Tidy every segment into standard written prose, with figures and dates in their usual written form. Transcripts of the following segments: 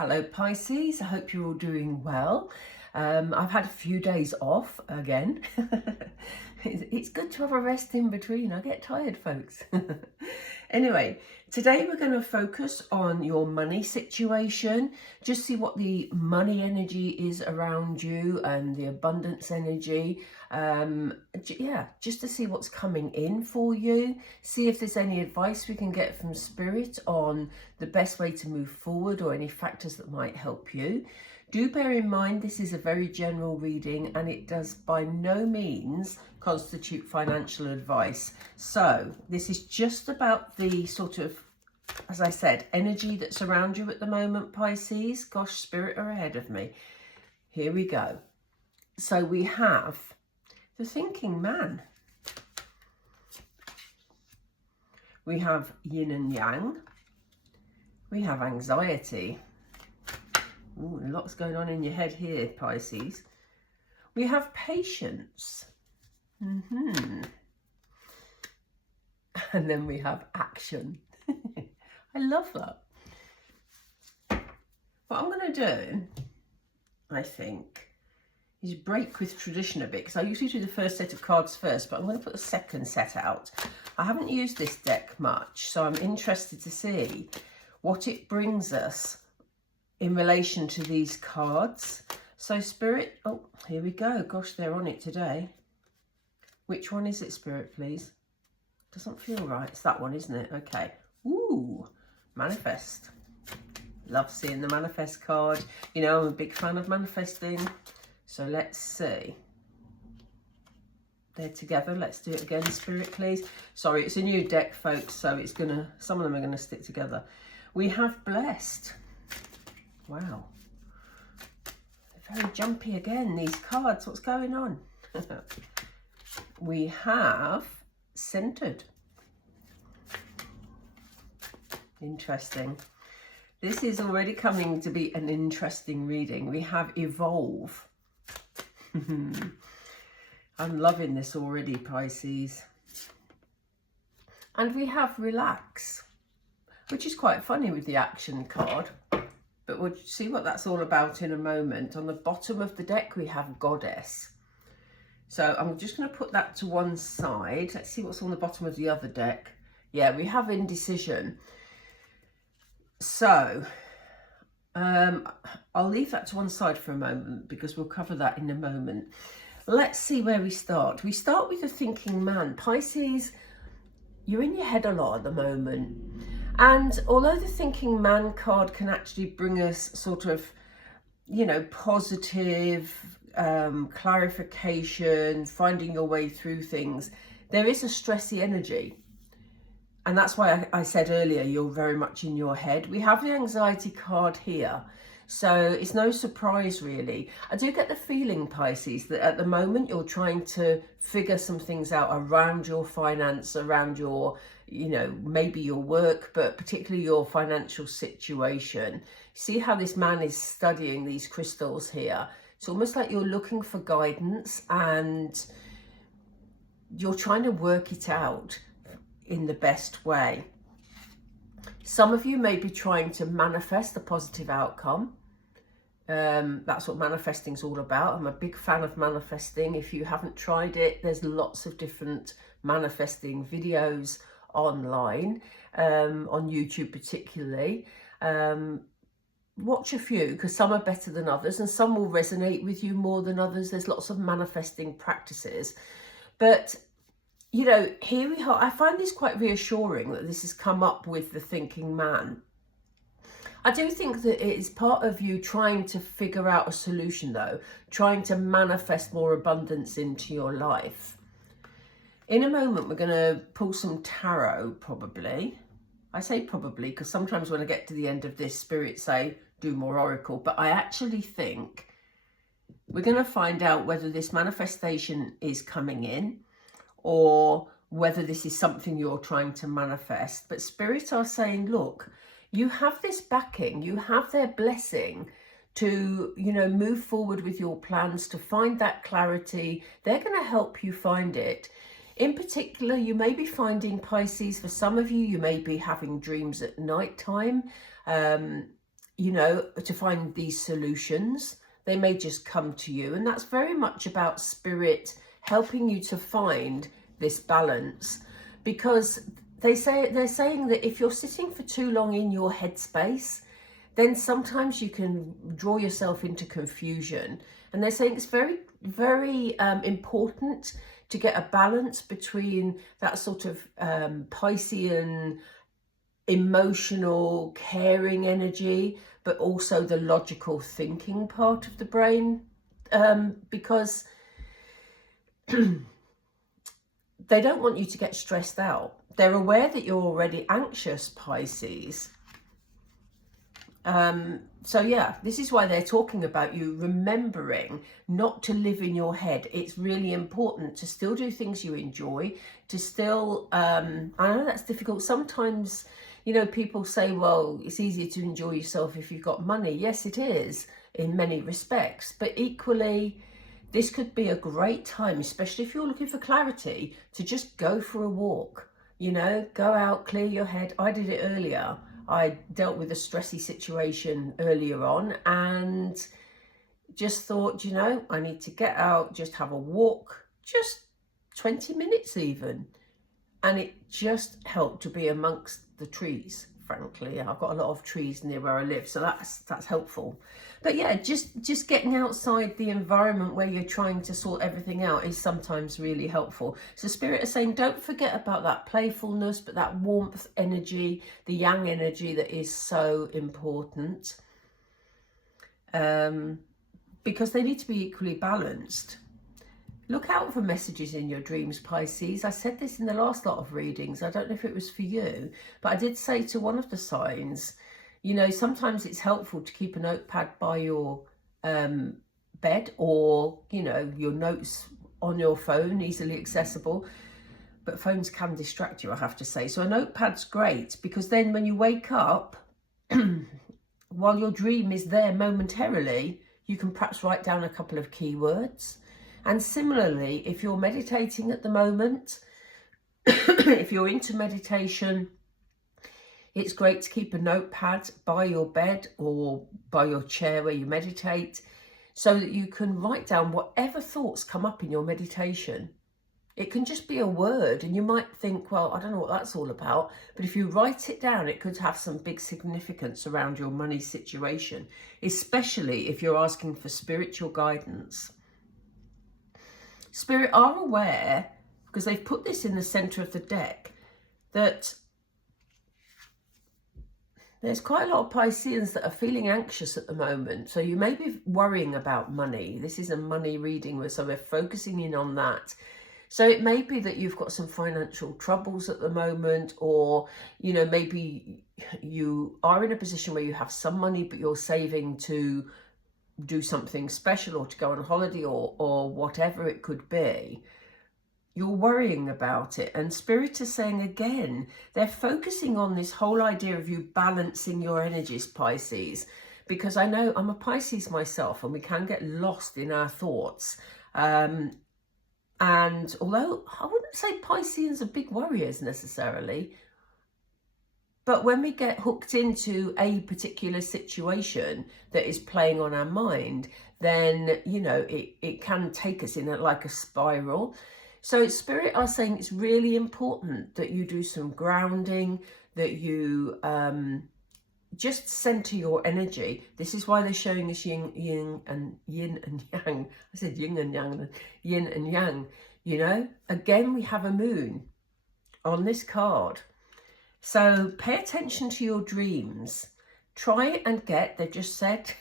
Hello Pisces, I hope you're all doing well. I've had a few days off again. It's good to have a rest in between. I get tired, folks. Anyway, today we're going to focus on your money situation. Just see what the money energy is around you and the abundance energy. Yeah, just to see what's coming in for you. See if there's any advice we can get from Spirit on the best way to move forward or any factors that might help you. Do bear in mind this is a very general reading and it does by no means constitute financial advice. So this is just about the sort of, as I said, energy that's around you at the moment, Pisces. Gosh, Spirit are ahead of me. Here we go. So we have the thinking man. We have yin and yang. We have anxiety. Ooh, lots going on in your head here, Pisces. We have patience. And then we have action. I love that. What I'm going to do, I think, is break with tradition a bit, because I usually do the first set of cards first, but I'm going to put the second set out. I haven't used this deck much, so I'm interested to see what it brings us in relation to these cards. So Spirit, oh, here we go. Gosh, they're on it today. Which one is it, Spirit, please? Doesn't feel right. It's that one, isn't it? Okay. Ooh, manifest. Love seeing the manifest card. You know, I'm a big fan of manifesting. So let's see. They're together. Let's do it again, Spirit, please. Sorry, it's a new deck, folks, so it's gonna, some of them are gonna stick together. We have blessed. Wow, they're very jumpy again, these cards. What's going on? We have centered. Interesting. This is already coming to be an interesting reading. We have evolve. I'm loving this already, Pisces. And we have relax, which is quite funny with the action card. But we'll see what that's all about in a moment. On the bottom of the deck, we have goddess. So I'm just going to put that to one side. Let's see what's on the bottom of the other deck. Yeah, we have indecision. So I'll leave that to one side for a moment because we'll cover that in a moment. Let's see where we start. We start with the thinking man. Pisces, you're in your head a lot at the moment. And although the thinking man card can actually bring us sort of, you know, positive clarification, finding your way through things, there is a stressy energy. And that's why I said earlier, you're very much in your head. We have the anxiety card here. So it's no surprise, really. I do get the feeling, Pisces, that at the moment you're trying to figure some things out around your finance, around your, you know, maybe your work, but particularly your financial situation. See how this man is studying these crystals here. It's almost like you're looking for guidance and you're trying to work it out in the best way. Some of you may be trying to manifest a positive outcome. That's what manifesting is all about. I'm a big fan of manifesting. If you haven't tried it, there's lots of different manifesting videos online, on YouTube particularly. Watch a few, because some are better than others and some will resonate with you more than others. There's lots of manifesting practices. But, you know, here we are. I find this quite reassuring that this has come up with the thinking man. I do think that it is part of you trying to figure out a solution, though, trying to manifest more abundance into your life. In a moment, we're going to pull some tarot, probably. I say probably because sometimes when I get to the end of this, spirits say, do more oracle. But I actually think we're going to find out whether this manifestation is coming in or whether this is something you're trying to manifest. But spirits are saying, look, you have this backing, you have their blessing to, you know, move forward with your plans, to find that clarity. They're going to help you find it. In particular, you may be finding, Pisces, for some of you, you may be having dreams at night time. you know, to find these solutions. They may just come to you, and that's very much about spirit helping you to find this balance, because they're saying that if you're sitting for too long in your headspace, then sometimes you can draw yourself into confusion. And they're saying it's very, very important to get a balance between that sort of Piscean, emotional, caring energy, but also the logical thinking part of the brain, because they don't want you to get stressed out. They're aware that you're already anxious, Pisces. So yeah, this is why they're talking about you remembering not to live in your head. It's really important to still do things you enjoy, to still, I know that's difficult. Sometimes, you know, people say, well, it's easier to enjoy yourself if you've got money. Yes, it is in many respects, but equally, this could be a great time, especially if you're looking for clarity, to just go for a walk, you know, go out, clear your head. I did it earlier. I dealt with a stressy situation earlier on and just thought, you know, I need to get out, just have a walk, just 20 minutes even. And it just helped to be amongst the trees, frankly. I've got a lot of trees near where I live, so that's helpful. But yeah, just getting outside the environment where you're trying to sort everything out is sometimes really helpful. So Spirit is saying, don't forget about that playfulness, but that warmth energy, the yang energy that is so important. Because they need to be equally balanced. Look out for messages in your dreams, Pisces. I said this in the last lot of readings. I don't know if it was for you, but I did say to one of the signs, you know, sometimes it's helpful to keep a notepad by your bed, or, you know, your notes on your phone, easily accessible. But phones can distract you, I have to say. So a notepad's great, because then when you wake up, while your dream is there momentarily, you can perhaps write down a couple of keywords. And similarly, if you're meditating at the moment, if you're into meditation, it's great to keep a notepad by your bed or by your chair where you meditate, so that you can write down whatever thoughts come up in your meditation. It can just be a word, and you might think, well, I don't know what that's all about. But if you write it down, it could have some big significance around your money situation, especially if you're asking for spiritual guidance. Spirit are aware, because they've put this in the centre of the deck, that there's quite a lot of Pisceans that are feeling anxious at the moment. So you may be worrying about money. This is a money reading, so we're focusing in on that. So it may be that you've got some financial troubles at the moment, or, you know, maybe you are in a position where you have some money, but you're saving to do something special, or to go on holiday, or whatever it could be. You're worrying about it, and Spirit is saying again, they're focusing on this whole idea of you balancing your energies, Pisces, because I know I'm a Pisces myself, and we can get lost in our thoughts. And although I wouldn't say Pisceans are big worriers necessarily, but when we get hooked into a particular situation that is playing on our mind, then, you know, it can take us in like a spiral. So Spirit are saying it's really important that you do some grounding, that you just center your energy. This is why they're showing us yin and yang. I said yin and yang, yin and yang. You know, again, we have a moon on this card. So pay attention to your dreams. Try and get, they've just said,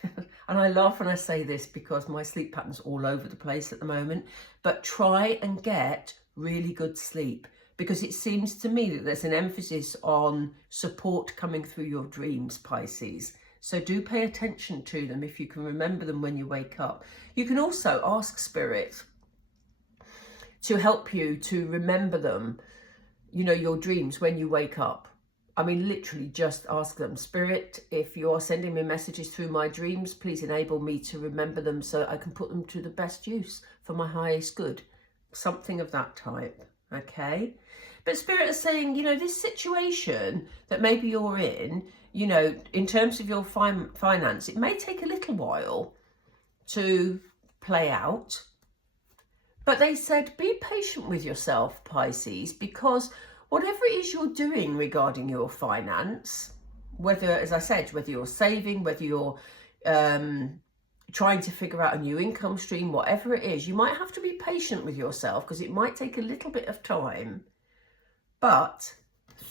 and I laugh when I say this because my sleep pattern's all over the place at the moment, but try and get really good sleep, because it seems to me that there's an emphasis on support coming through your dreams, Pisces. So do pay attention to them if you can remember them when you wake up. You can also ask Spirit to help you to remember them, you know, your dreams when you wake up. I mean, literally just ask them, Spirit, if you're sending me messages through my dreams, please enable me to remember them so I can put them to the best use for my highest good. Something of that type, okay? But Spirit is saying, you know, this situation that maybe you're in, you know, in terms of your finance, it may take a little while to play out. But they said, be patient with yourself, Pisces, because whatever it is you're doing regarding your finance, whether, as I said, whether you're saving, whether you're trying to figure out a new income stream, whatever it is, you might have to be patient with yourself because it might take a little bit of time. But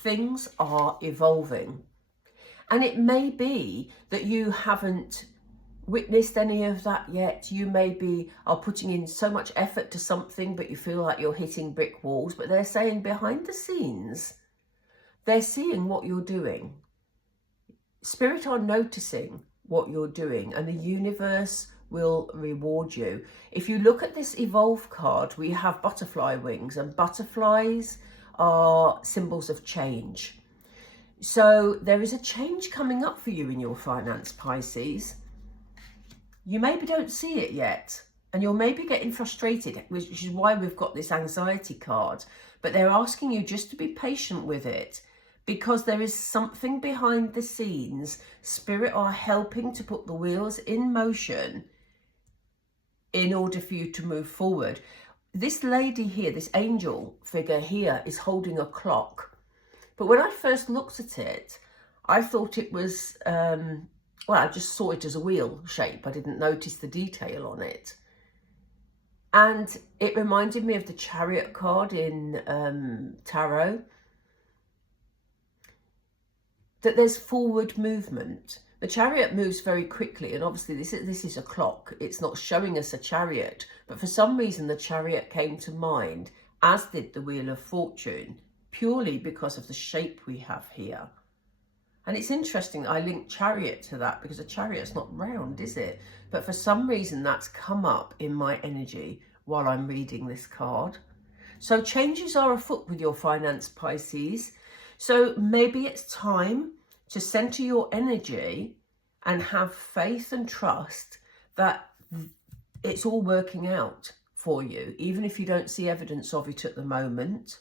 things are evolving. And it may be that you haven't witnessed any of that yet. You maybe are putting in so much effort to something, but you feel like you're hitting brick walls. But they're saying behind the scenes, they're seeing what you're doing. Spirit are noticing what you're doing, and the universe will reward you. If you look at this Evolve card, we have butterfly wings, and butterflies are symbols of change. So there is a change coming up for you in your finance, Pisces. You maybe don't see it yet, and you're maybe getting frustrated, which is why we've got this anxiety card. But they're asking you just to be patient with it, because there is something behind the scenes. Spirit are helping to put the wheels in motion in order for you to move forward. This lady here, this angel figure here, is holding a clock. But when I first looked at it, I thought it was, well, I just saw it as a wheel shape. I didn't notice the detail on it. And it reminded me of the Chariot card in tarot, that there's forward movement. The Chariot moves very quickly, and obviously this is a clock. It's not showing us a chariot, but for some reason the Chariot came to mind, as did the Wheel of Fortune, purely because of the shape we have here. And it's interesting that I link Chariot to that, because a chariot's not round, is it? But for some reason that's come up in my energy while I'm reading this card. So changes are afoot with your finance, Pisces. So maybe it's time to center your energy and have faith and trust that it's all working out for you, even if you don't see evidence of it at the moment.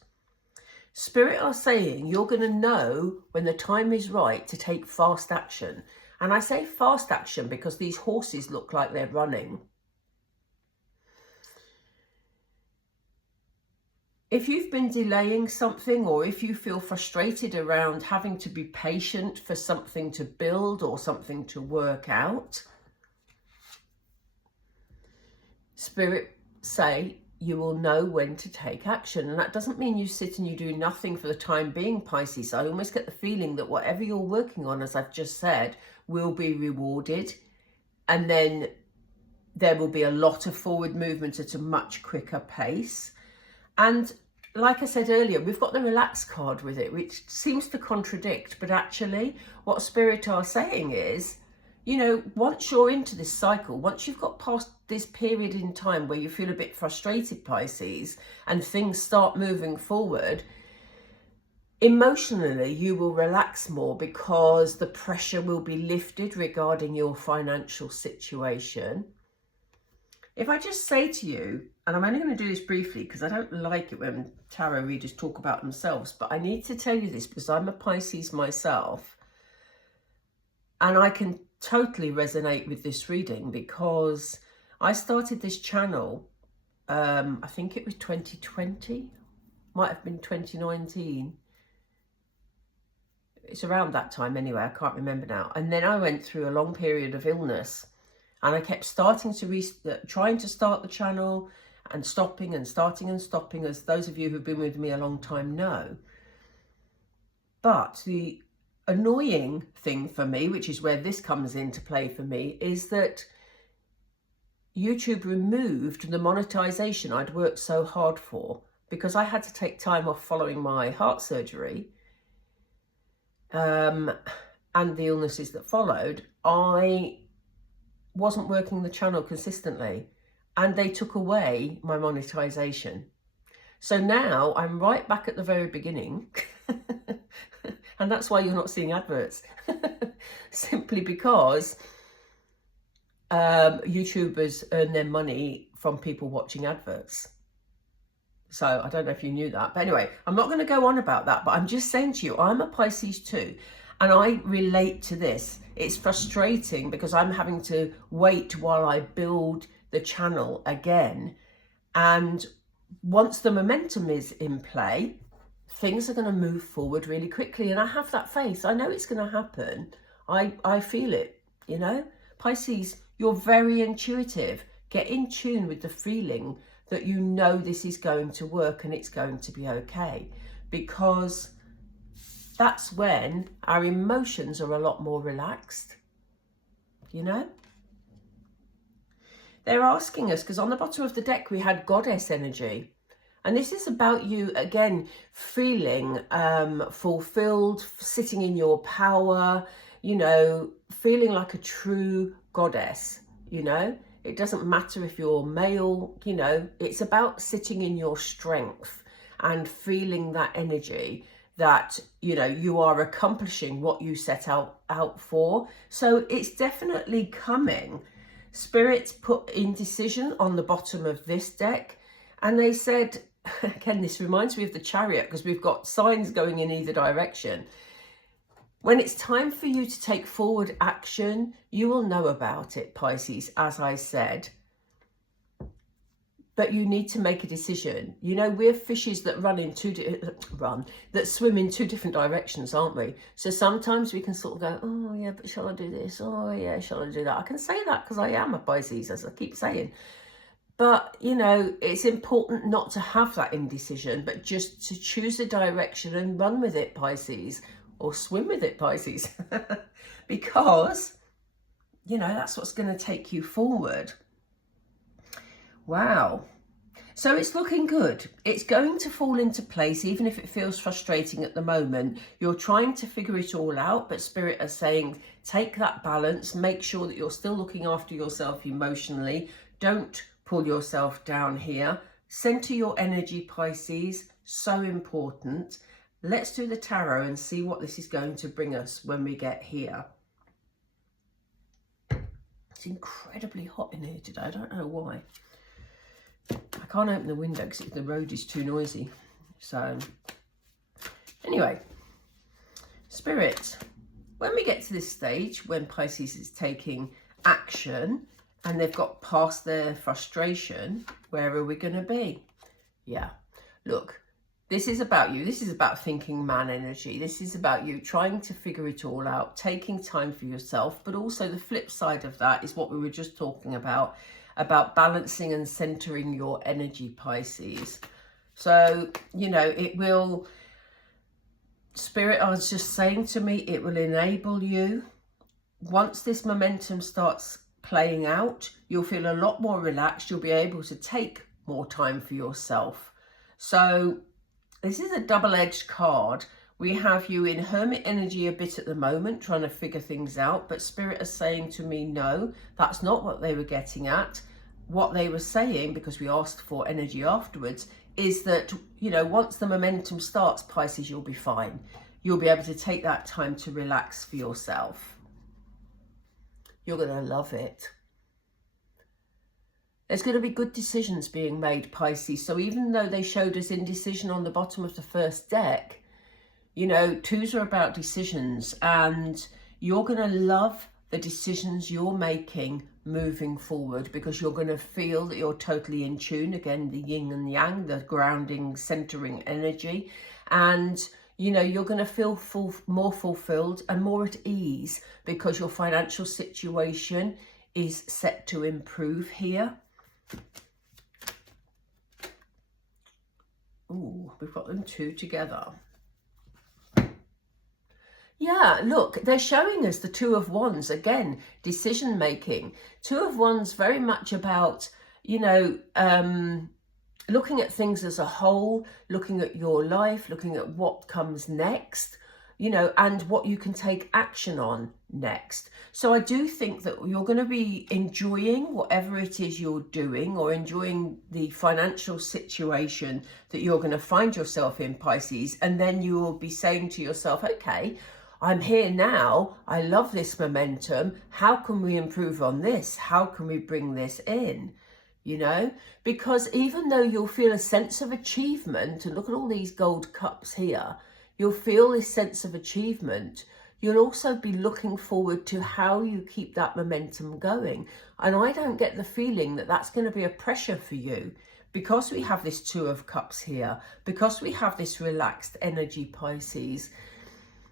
Spirit are saying you're going to know when the time is right to take fast action. And I say fast action because these horses look like they're running. If you've been delaying something, or if you feel frustrated around having to be patient for something to build or something to work out, Spirit say you will know when to take action. And that doesn't mean you sit and you do nothing for the time being, Pisces. I almost get the feeling that whatever you're working on, as I've just said, will be rewarded. And then there will be a lot of forward movement at a much quicker pace. And like I said earlier, we've got the relax card with it, which seems to contradict. But actually, what Spirit are saying is, you know, once you're into this cycle, once you've got past this period in time where you feel a bit frustrated, Pisces, and things start moving forward, emotionally you will relax more because the pressure will be lifted regarding your financial situation. If I just say to you, and I'm only going to do this briefly because I don't like it when tarot readers talk about themselves, but I need to tell you this because I'm a Pisces myself, and I can totally resonate with this reading because I started this channel, I think it was 2020, might have been 2019. It's around that time anyway, I can't remember now. And then I went through a long period of illness, and I kept starting to trying to start the channel and stopping and starting and stopping, as those of you who've been with me a long time know. But the annoying thing for me, which is where this comes into play for me, is that YouTube removed the monetization I'd worked so hard for, because I had to take time off following my heart surgery and the illnesses that followed. I wasn't working the channel consistently, and they took away my monetization. So now I'm right back at the very beginning. And that's why you're not seeing adverts. Simply because YouTubers earn their money from people watching adverts. So I don't know if you knew that. But anyway, I'm not going to go on about that. But I'm just saying to you, I'm a Pisces too. And I relate to this. It's frustrating because I'm having to wait while I build the channel again. And once the momentum is in play, things are going to move forward really quickly. And I have that faith. I know it's going to happen. I feel it, you know. Pisces, you're very intuitive. Get in tune with the feeling that you know this is going to work and it's going to be okay. Because that's when our emotions are a lot more relaxed, you know. They're asking us, because on the bottom of the deck we had goddess energy. And this is about you, again, feeling fulfilled, sitting in your power, you know, feeling like a true goddess, you know. It doesn't matter if you're male, you know, it's about sitting in your strength and feeling that energy that, you know, you are accomplishing what you set out for. So it's definitely coming. Spirit put indecision on the bottom of this deck, and they said, again, this reminds me of the Chariot because we've got signs going in either direction. When it's time for you to take forward action, you will know about it, Pisces, as I said. But you need to make a decision. You know, we're fishes that that swim in two different directions, aren't we? So sometimes we can sort of go, oh yeah, but shall I do this? Oh yeah, shall I do that? I can say that because I am a Pisces, as I keep saying. But, you know, it's important not to have that indecision, but just to choose a direction and run with it, Pisces, or swim with it, Pisces, because, you know, that's what's going to take you forward. Wow. So it's looking good. It's going to fall into place, even if it feels frustrating at the moment. You're trying to figure it all out, but Spirit is saying, take that balance, make sure that you're still looking after yourself emotionally. Don't pull yourself down here. Center your energy, Pisces. So important. Let's do the tarot and see what this is going to bring us when we get here. It's incredibly hot in here today. I don't know why. I can't open the window because the road is too noisy. So anyway, Spirit, when we get to this stage, when Pisces is taking action and they've got past their frustration, where are we going to be? Yeah, look, this is about you. This is about thinking man energy. This is about you trying to figure it all out, taking time for yourself. But also the flip side of that is what we were just talking about balancing and centering your energy, Pisces. So, you know, it will, Spirit, I was just saying to me, it will enable you. Once this momentum starts playing out, you'll feel a lot more relaxed. You'll be able to take more time for yourself. So this is a double-edged card. We have you in hermit energy a bit at the moment, trying to figure things out. But Spirit is saying to me, no, that's not what they were getting at. What they were saying, because we asked for energy afterwards, is that, you know, once the momentum starts, Pisces, you'll be fine. You'll be able to take that time to relax for yourself. You're going to love it. There's going to be good decisions being made, Pisces. So even though they showed us indecision on the bottom of the first deck, you know, twos are about decisions, and you're going to love the decisions you're making moving forward, because you're going to feel that you're totally in tune. Again, the yin and yang, the grounding, centering energy. And, you know, you're going to feel more fulfilled and more at ease, because your financial situation is set to improve here. Ooh, we've got them two together. Yeah, look, they're showing us the Two of Wands. Again, decision making. Two of Wands very much about, you know, looking at things as a whole, looking at your life, looking at what comes next, you know, and what you can take action on next. So I do think that you're going to be enjoying whatever it is you're doing, or enjoying the financial situation that you're going to find yourself in, Pisces. And then you will be saying to yourself, okay, I'm here now. I love this momentum. How can we improve on this? How can we bring this in? you know, because even though you'll feel a sense of achievement, and look at all these gold cups here, you'll feel this sense of achievement, you'll also be looking forward to how you keep that momentum going. And I don't get the feeling that that's going to be a pressure for you, because we have this Two of Cups here, because we have this relaxed energy, Pisces.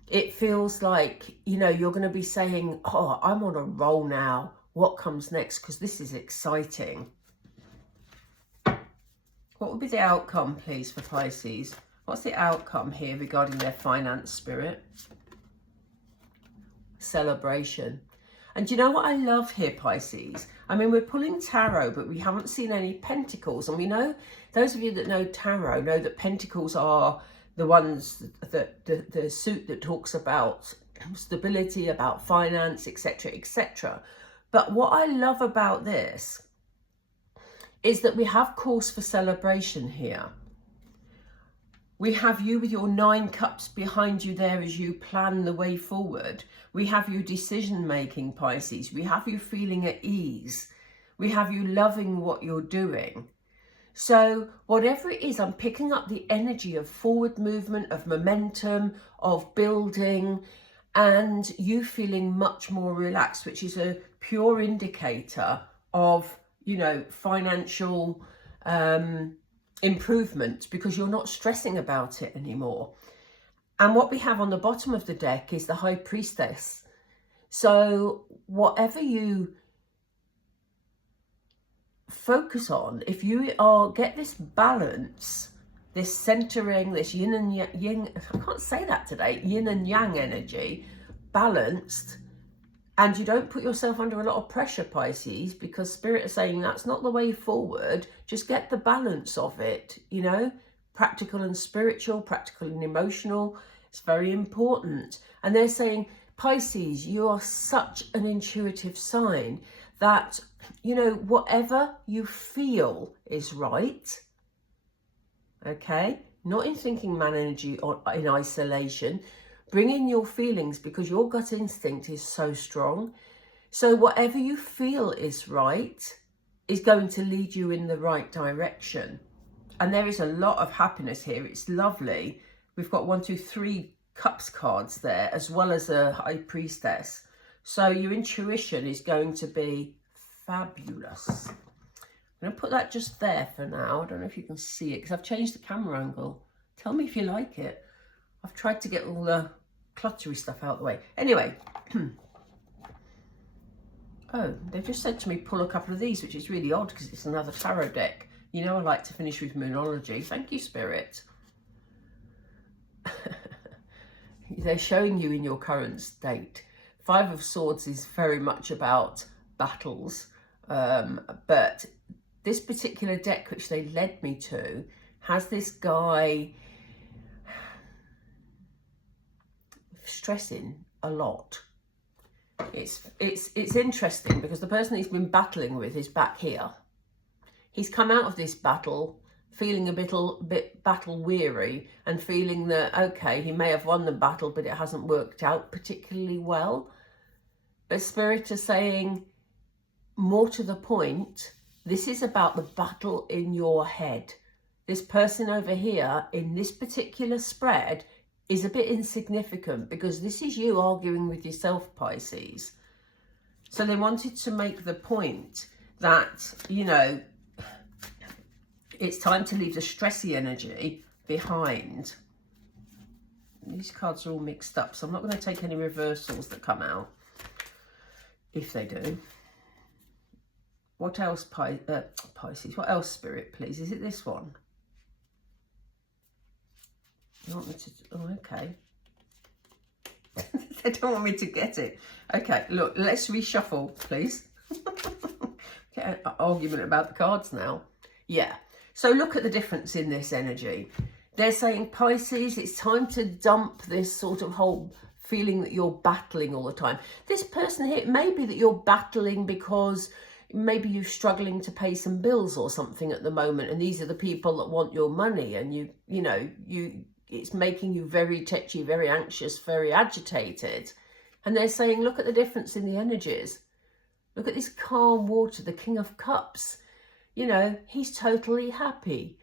It feels like, you know, you're going to be saying, oh, I'm on a roll now. What comes next? Because this is exciting. What would be the outcome, please, for Pisces? What's the outcome here regarding their finance, Spirit? Celebration. And do you know what I love here, Pisces? I mean, we're pulling tarot, but we haven't seen any pentacles. And we know, those of you that know tarot know that pentacles are the ones that the suit that talks about stability, about finance, etc., etc. But what I love about this is that we have cause for celebration here. We have you with your 9 cups behind you there as you plan the way forward. We have you decision making, Pisces. We have you feeling at ease. We have you loving what you're doing. So whatever it is, I'm picking up the energy of forward movement, of momentum, of building, and you feeling much more relaxed, which is a pure indicator of, you know, financial improvement, because you're not stressing about it anymore. And what we have on the bottom of the deck is the High Priestess. So whatever you focus on, if you get this balance, this centering, this yin and yang, I can't say that today, yin and yang energy, balanced, and you don't put yourself under a lot of pressure, Pisces, because Spirit is saying that's not the way forward. Just get the balance of it, you know, practical and spiritual, practical and emotional. It's very important. And they're saying, Pisces, you are such an intuitive sign that, you know, whatever you feel is right, okay? Not in thinking man energy or in isolation. Bring in your feelings, because your gut instinct is so strong. So whatever you feel is right is going to lead you in the right direction. And there is a lot of happiness here. It's lovely. We've got 1, 2, 3 cups cards there, as well as a High Priestess. So your intuition is going to be fabulous. I'm going to put that just there for now. I don't know if you can see it, because I've changed the camera angle. Tell me if you like it. I've tried to get all the cluttery stuff out of the way. Anyway. Oh, they've just said to me, pull a couple of these, which is really odd, because it's another tarot deck. You know I like to finish with Moonology. Thank you, Spirit. They're showing you in your current state. 5 of Swords is very much about battles. But this particular deck, which they led me to, has this guy stressing a lot. It's interesting, because the person he's been battling with is back here. He's come out of this battle feeling a bit battle weary, and feeling that, okay, he may have won the battle, but it hasn't worked out particularly well. But Spirit is saying, more to the point, this is about the battle in your head. This person over here in this particular spread is a bit insignificant, because this is you arguing with yourself, Pisces. So they wanted to make the point that, you know, it's time to leave the stressy energy behind. These cards are all mixed up, so I'm not going to take any reversals that come out, if they do. What else, Pisces? What else, Spirit, please? Is it this one? You want me to? Oh, okay. They don't want me to get it. Okay, look, let's reshuffle, please. Get an argument about the cards now. Yeah. So look at the difference in this energy. They're saying, Pisces, it's time to dump this sort of whole feeling that you're battling all the time. This person here, it may be that you're battling because maybe you're struggling to pay some bills or something at the moment, and these are the people that want your money, and you know, it's making you very tetchy, very anxious, very agitated. And they're saying, look at the difference in the energies. Look at this calm water, the King of Cups. You know, he's totally happy.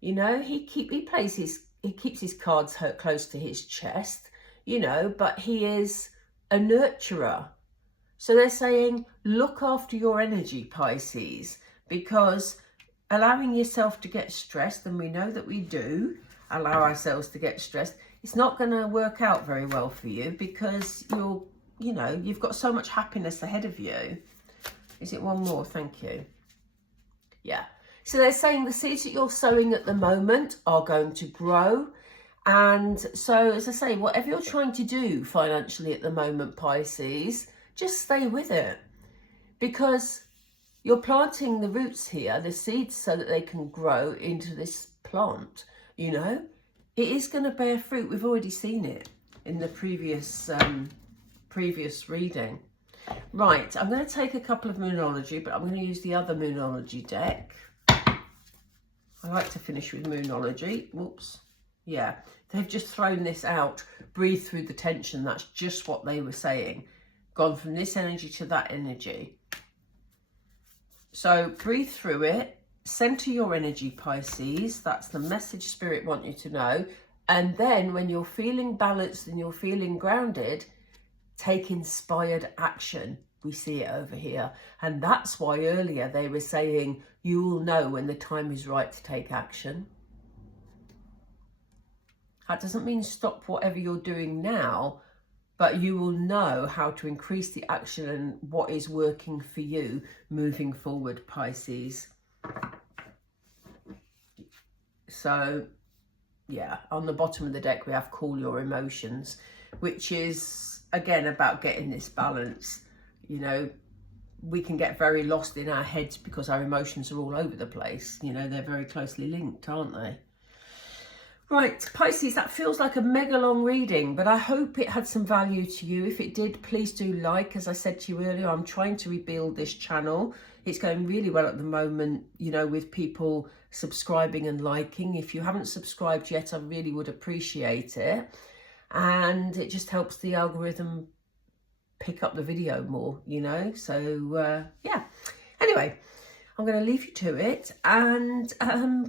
You know, he keeps his cards close to his chest, you know, but he is a nurturer. So they're saying, look after your energy, Pisces, because allowing yourself to get stressed, and we know that we do allow ourselves to get stressed, it's not going to work out very well for you, because you've got so much happiness ahead of you. Is it one more? Thank you. Yeah. So they're saying the seeds that you're sowing at the moment are going to grow. And so, as I say, whatever you're trying to do financially at the moment, Pisces, just stay with it, because you're planting the roots here, the seeds, so that they can grow into this plant. You know, it is going to bear fruit. We've already seen it in the previous reading. Right, I'm going to take a couple of Moonology, but I'm going to use the other Moonology deck. I like to finish with Moonology. Whoops. Yeah, they've just thrown this out. Breathe through the tension. That's just what they were saying. Gone from this energy to that energy. So breathe through it. Center your energy, Pisces. That's the message Spirit want you to know. And then when you're feeling balanced and you're feeling grounded, take inspired action. We see it over here. And that's why earlier they were saying you will know when the time is right to take action. That doesn't mean stop whatever you're doing now, but you will know how to increase the action and what is working for you moving forward, Pisces. So, yeah, on the bottom of the deck we have Cool Your Emotions, which is, again, about getting this balance. You know, we can get very lost in our heads because our emotions are all over the place. You know, they're very closely linked, aren't they? Right, Pisces, that feels like a mega long reading, but I hope it had some value to you. If it did, please do like. As I said to you earlier, I'm trying to rebuild this channel. It's going really well at the moment, you know, with people subscribing and liking. If you haven't subscribed yet, I really would appreciate it. And it just helps the algorithm pick up the video more, you know. So, yeah. Anyway, I'm going to leave you to it, and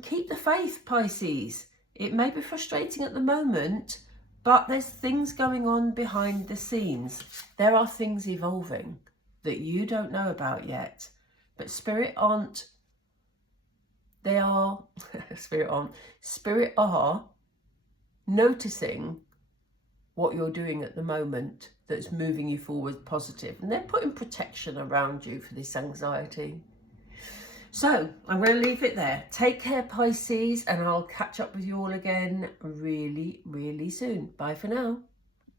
keep the faith, Pisces. It may be frustrating at the moment, but there's things going on behind the scenes. There are things evolving that you don't know about yet. But Spirit are noticing what you're doing at the moment that's moving you forward positive. And they're putting protection around you for this anxiety. So I'm going to leave it there. Take care, Pisces, and I'll catch up with you all again really, really soon. Bye for now.